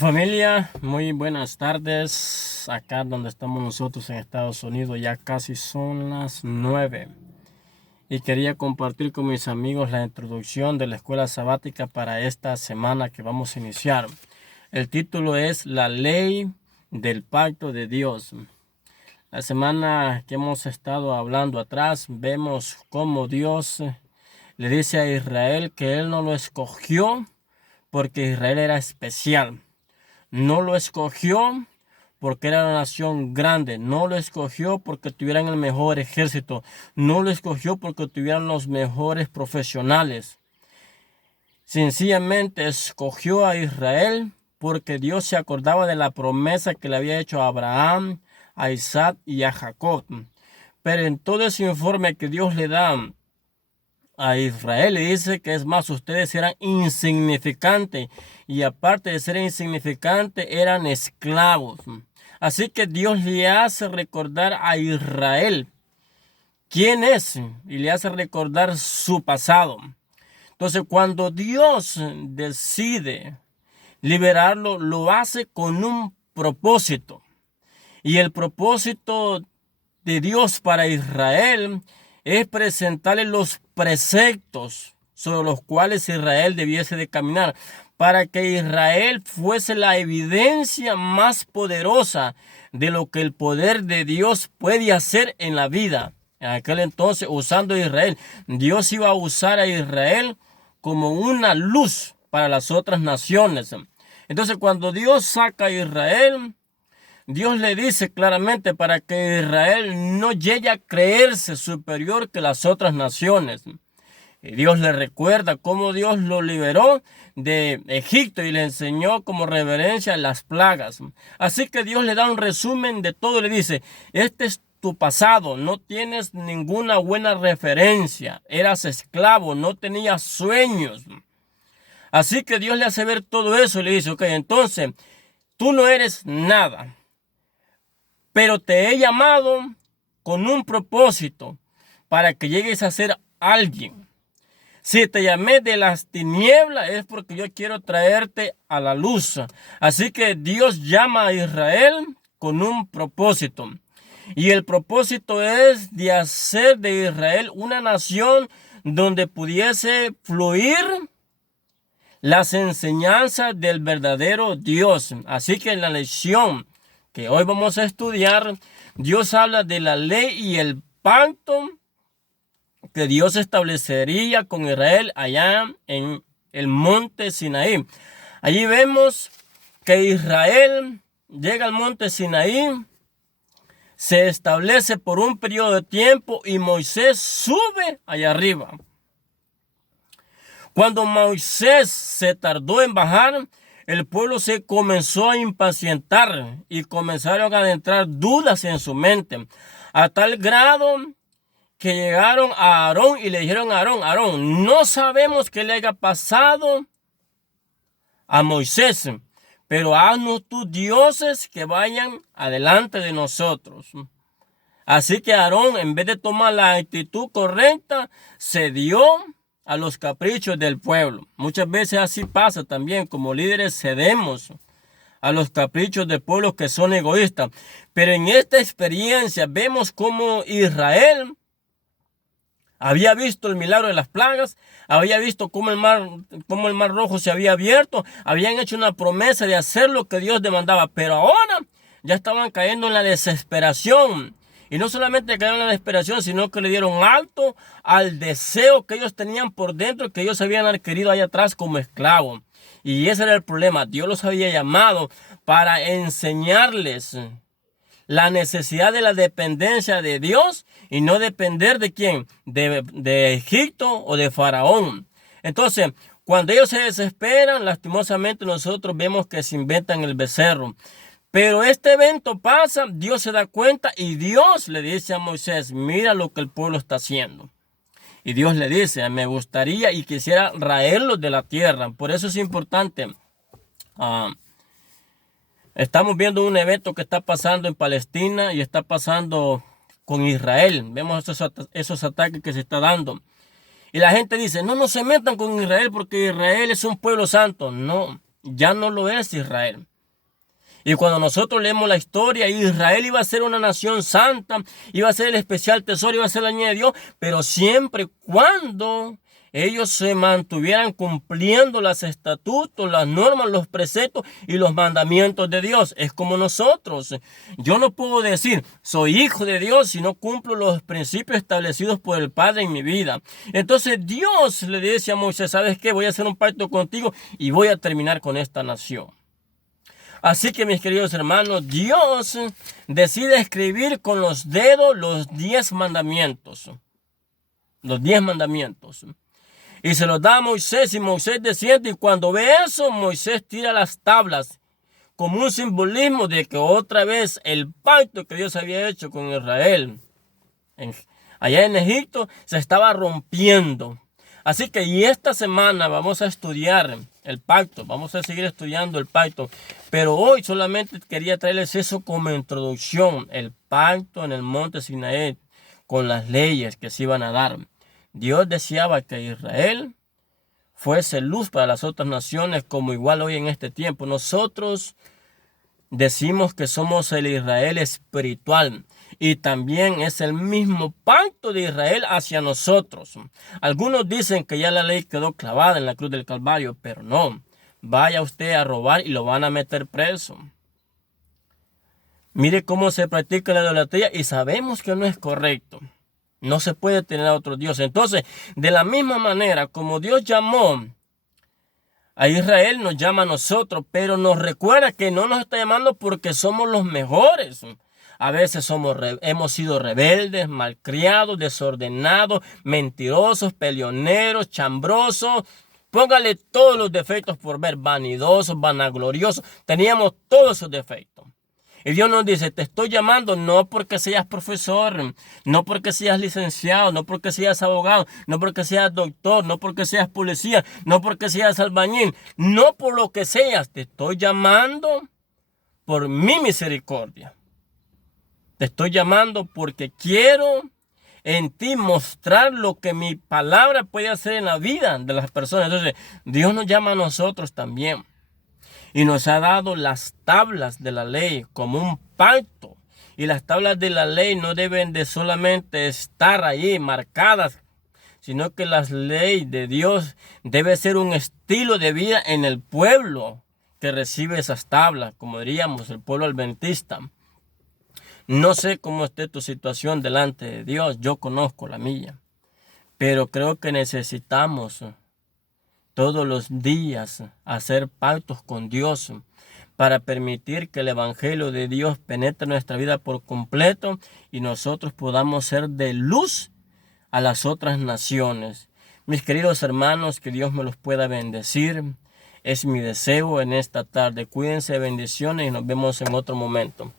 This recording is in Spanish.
Familia, muy buenas tardes. Acá donde estamos nosotros en Estados Unidos ya casi son las 9. Y quería compartir con mis amigos la introducción de la escuela sabática para esta semana que vamos a iniciar. El título es La Ley del Pacto de Dios. La semana que hemos estado hablando atrás, vemos cómo Dios le dice a Israel que Él no lo escogió porque Israel era especial. No lo escogió porque era una nación grande. No lo escogió porque tuvieran el mejor ejército. No lo escogió porque tuvieran los mejores profesionales. Sencillamente escogió a Israel porque Dios se acordaba de la promesa que le había hecho a Abraham, a Isaac y a Jacob. Pero en todo ese informe que Dios le da a Israel, le dice que es más, ustedes eran insignificantes y aparte de ser insignificantes eran esclavos. Así que Dios le hace recordar a Israel quién es y le hace recordar su pasado. Entonces, cuando Dios decide liberarlo, lo hace con un propósito. Y el propósito de Dios para Israel es presentarle los preceptos sobre los cuales Israel debiese de caminar, para que Israel fuese la evidencia más poderosa de lo que el poder de Dios puede hacer en la vida. En aquel entonces, usando a Israel, Dios iba a usar a Israel como una luz para las otras naciones. Entonces, cuando Dios saca a Israel, Dios le dice claramente para que Israel no llegue a creerse superior que las otras naciones. Y Dios le recuerda cómo Dios lo liberó de Egipto y le enseñó como reverencia las plagas. Así que Dios le da un resumen de todo y le dice, este es tu pasado, no tienes ninguna buena referencia, eras esclavo, no tenías sueños. Así que Dios le hace ver todo eso y le dice, ok, entonces tú no eres nada, pero te he llamado con un propósito para que llegues a ser alguien. Si te llamé de las tinieblas es porque yo quiero traerte a la luz. Así que Dios llama a Israel con un propósito. Y el propósito es de hacer de Israel una nación donde pudiese fluir las enseñanzas del verdadero Dios. Así que en la lección que hoy vamos a estudiar, Dios habla de la ley y el pacto que Dios establecería con Israel allá en el monte Sinaí. Allí vemos que Israel llega al monte Sinaí, se establece por un periodo de tiempo y Moisés sube allá arriba. Cuando Moisés se tardó en bajar, el pueblo se comenzó a impacientar y comenzaron a entrar dudas en su mente, a tal grado que llegaron a Aarón y le dijeron a Aarón, Aarón, no sabemos qué le haya pasado a Moisés, pero haznos tus dioses que vayan adelante de nosotros. Así que Aarón, en vez de tomar la actitud correcta, cedió a los caprichos del pueblo. Muchas veces así pasa también, como líderes cedemos a los caprichos de pueblos que son egoístas. Pero en esta experiencia vemos cómo Israel había visto el milagro de las plagas, había visto cómo el mar Rojo se había abierto, habían hecho una promesa de hacer lo que Dios demandaba, pero ahora ya estaban cayendo en la desesperación. Y no solamente cayeron en la desesperación, sino que le dieron alto al deseo que ellos tenían por dentro, que ellos habían adquirido allá atrás como esclavos. Y ese era el problema. Dios los había llamado para enseñarles la necesidad de la dependencia de Dios y no depender de quién, de Egipto o de Faraón. Entonces, cuando ellos se desesperan, lastimosamente nosotros vemos que se inventan el becerro. Pero este evento pasa, Dios se da cuenta y Dios le dice a Moisés, mira lo que el pueblo está haciendo. Y Dios le dice, me gustaría y quisiera raerlos de la tierra. Por eso es importante. Estamos viendo un evento que está pasando en Palestina y está pasando con Israel. Vemos esos ataques que se está dando. Y la gente dice, no se metan con Israel porque Israel es un pueblo santo. No, ya no lo es Israel. Y cuando nosotros leemos la historia, Israel iba a ser una nación santa, iba a ser el especial tesoro, iba a ser la niña de Dios, pero siempre cuando ellos se mantuvieran cumpliendo los estatutos, las normas, los preceptos y los mandamientos de Dios. Es como nosotros. Yo no puedo decir, soy hijo de Dios si no cumplo los principios establecidos por el Padre en mi vida. Entonces Dios le dice a Moisés, ¿sabes qué? Voy a hacer un pacto contigo y voy a terminar con esta nación. Así que, mis queridos hermanos, Dios decide escribir con los dedos los 10 mandamientos. Los 10 mandamientos. Y se los da a Moisés y Moisés desciende. Y cuando ve eso, Moisés tira las tablas como un simbolismo de que otra vez el pacto que Dios había hecho con Israel allá en Egipto se estaba rompiendo. Así que y esta semana vamos a estudiar el pacto, vamos a seguir estudiando el pacto, pero hoy solamente quería traerles eso como introducción, el pacto en el monte Sinaí con las leyes que se iban a dar. Dios deseaba que Israel fuese luz para las otras naciones como igual hoy en este tiempo. Nosotros decimos que somos el Israel espiritual. Y también es el mismo pacto de Israel hacia nosotros. Algunos dicen que ya la ley quedó clavada en la cruz del Calvario, pero no. Vaya usted a robar y lo van a meter preso. Mire cómo se practica la idolatría y sabemos que no es correcto. No se puede tener a otro Dios. Entonces, de la misma manera como Dios llamó a Israel, nos llama a nosotros, pero nos recuerda que no nos está llamando porque somos los mejores. A veces hemos sido rebeldes, malcriados, desordenados, mentirosos, peleoneros, chambrosos. Póngale todos los defectos por ver, vanidosos, vanagloriosos. Teníamos todos esos defectos. Y Dios nos dice, te estoy llamando no porque seas profesor, no porque seas licenciado, no porque seas abogado, no porque seas doctor, no porque seas policía, no porque seas albañil, no por lo que seas. Te estoy llamando por mi misericordia. Te estoy llamando porque quiero en ti mostrar lo que mi palabra puede hacer en la vida de las personas. Entonces, Dios nos llama a nosotros también. Y nos ha dado las tablas de la ley como un pacto. Y las tablas de la ley no deben de solamente estar ahí marcadas, sino que la ley de Dios debe ser un estilo de vida en el pueblo que recibe esas tablas, como diríamos, el pueblo adventista. No sé cómo esté tu situación delante de Dios, yo conozco la mía, pero creo que necesitamos todos los días hacer pactos con Dios para permitir que el Evangelio de Dios penetre nuestra vida por completo y nosotros podamos ser de luz a las otras naciones. Mis queridos hermanos, que Dios me los pueda bendecir. Es mi deseo en esta tarde. Cuídense, bendiciones y nos vemos en otro momento.